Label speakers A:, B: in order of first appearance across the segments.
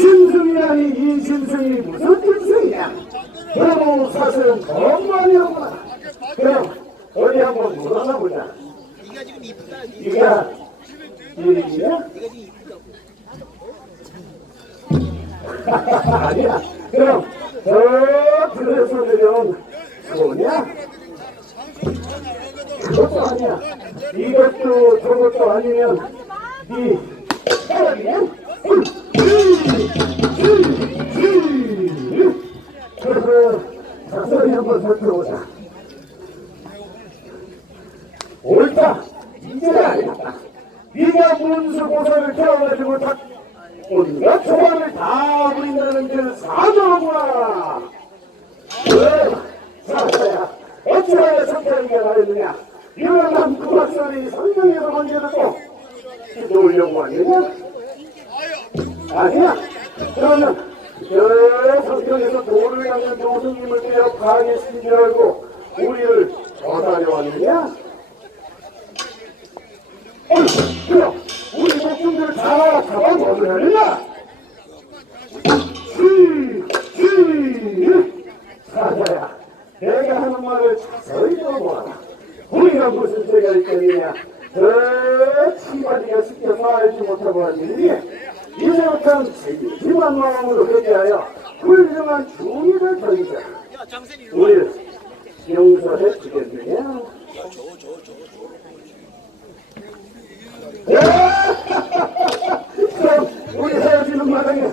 A: 짐승이 아니 이 짐승이 무슨 짐승이야? 너무 사실은 너무 많이 하구나. 그럼 어디 한번 물어나 보자. 네가 일이야? 아니야. 그럼 저 들에서 내려온 소냐? 그것도 아니야. 이것도 저것도 아니면 이 사람이야? 그래서 자세히 한번 살펴보자. 옳다. 이제야 알겠다. 네가 문수 고사를 태워가지고 다 온갖 조화를 다 부린다는 게 사자구나. 왜? 사자야. 어찌하여 성태이가 나였느냐? 일어난 그 박사리 성경에서 먼저 듣고 놀려고 하느냐? 아니야. 그러면 저 성경에서 돌을 닦는 조승님을 빼어 파괴시킨 줄 알고 우리를 조사하려 왔느냐? 어이, 그럼 우리 목숨들을 다 잡아먹으려느냐? 휘, 휘, 사자야, 내가 하는 말을 자세히 들어보아라. 우리가 무슨 죄가 있겠느냐? 저 치마리가 시켜서 알지 못하고 하니 이제부터는 세심한 마음으로 회개하여 훌륭한 중의를 던져 우리를 용서해 주겠느냐? 그럼 우리 헤어지는 마당에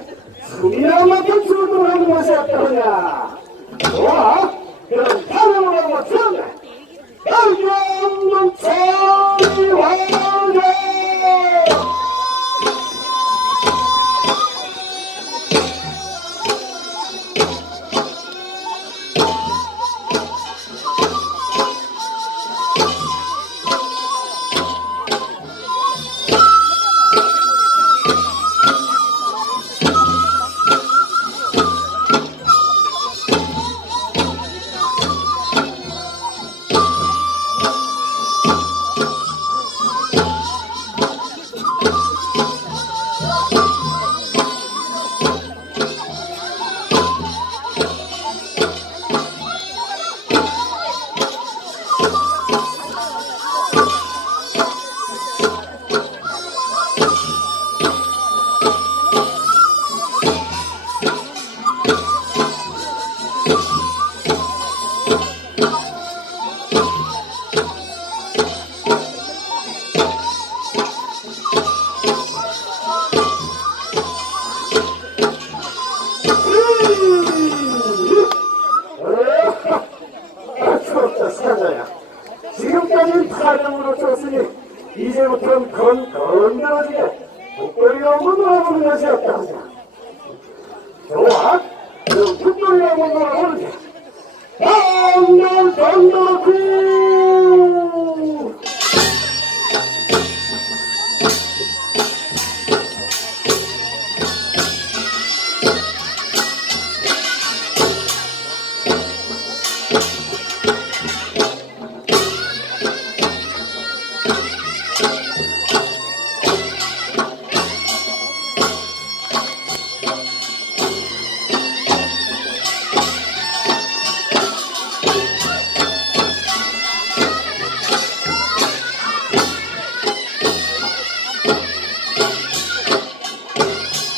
A: 지금까지는 타령으로 쳤으니, 이제부터는 건, 건드러지게 북돌이가 한번 놀아보는 것이었다. 좋아? 그럼 북돌이가 한번 놀아보는 게. 덩덩 쿵!